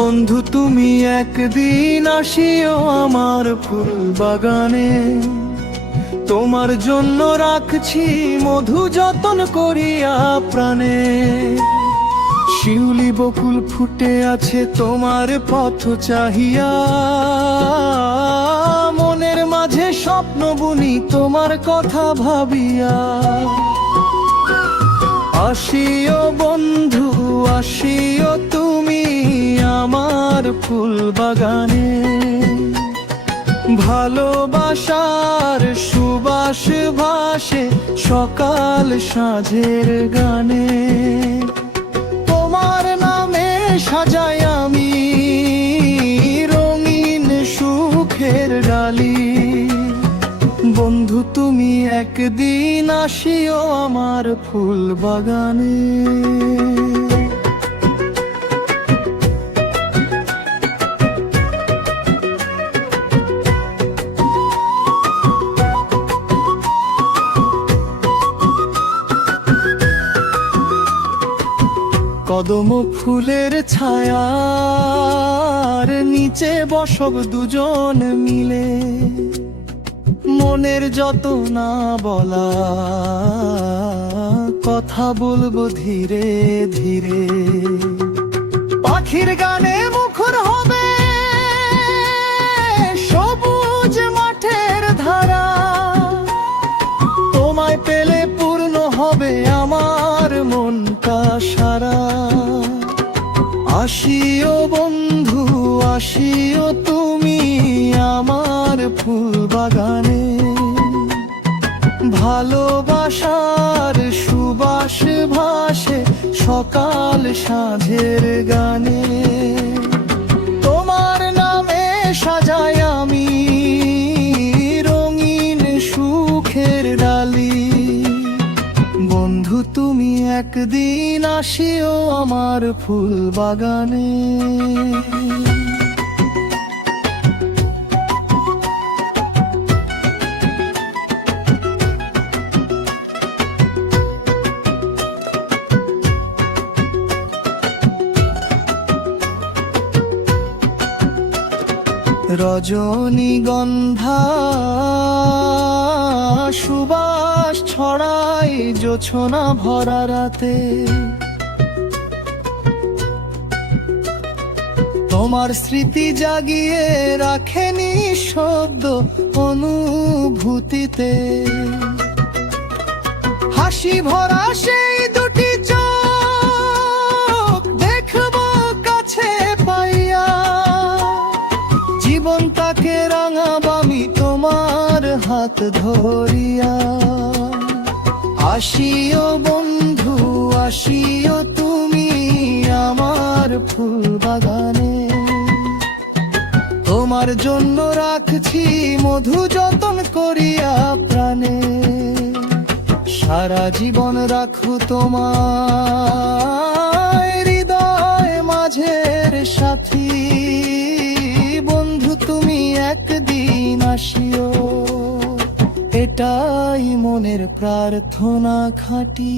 বন্ধু তুমি একদিন আসিও আমার ফুল বাগানে, তোমার জন্য রাখছি মধু যতন করিয়া প্রাণে। শিউলি বকুল ফুটে আছে তোমার পথ চাহিয়া, মনের মাঝে স্বপ্ন বুনি তোমার কথা ভাবিয়া। আসিও বন্ধু আসিও তুমি আমার ফুল বাগানে, ভালোবাসার সুবাস ভাসে সকাল সাঁঝের গানে। তোমার নামে সাজাই আমি রঙিন সুখের ডালি, বন্ধু তুমি একদিন আসিও আমার ফুল বাগানে। কদম ফুলের ছায়ার নিচে বসব দুজন মিলে, মনের যত না বলা কথা বলবো ধীরে ধীরে। পাখির গানে মুখর হবে সবুজ মাঠের ধারা, তোমায় পেলে পূর্ণ হবে আমার মনটা সারা। আসিও বন্ধু আসিও তুমি আমার ফুল বাগানে, ভালোবাসার সুবাস ভাসে সকাল সাঁঝের গানে। তোমার নামে সাজাই আমি রঙিন সুখের ডালি, বন্ধু তুমি একদিন আসিও আমার ফুল বাগানে। রজনীগন্ধা সুবাস ছড়াই জোছনা ভরা রাতে, তোমার স্মৃতি জাগিয়ে রাখে নিঃশব্দ অনুভূতিতে। হাসি ভরা সেই দুটি চোখ দেখবো কাছে পাইয়া, জীবন তাকে রাঙাবামি তোমার হাত ধরিয়া। আসিও বন্ধু আসিও তুমি আমার ফুল বাগানে, তোমার জন্য রাখছি মধু যতন করিয়া প্রাণে। সারা জীবন রাখো তোমার হৃদয় মাঝের সাথী, বন্ধু তুমি একদিন আসিও এটাই মনের প্রার্থনা খাঁটি।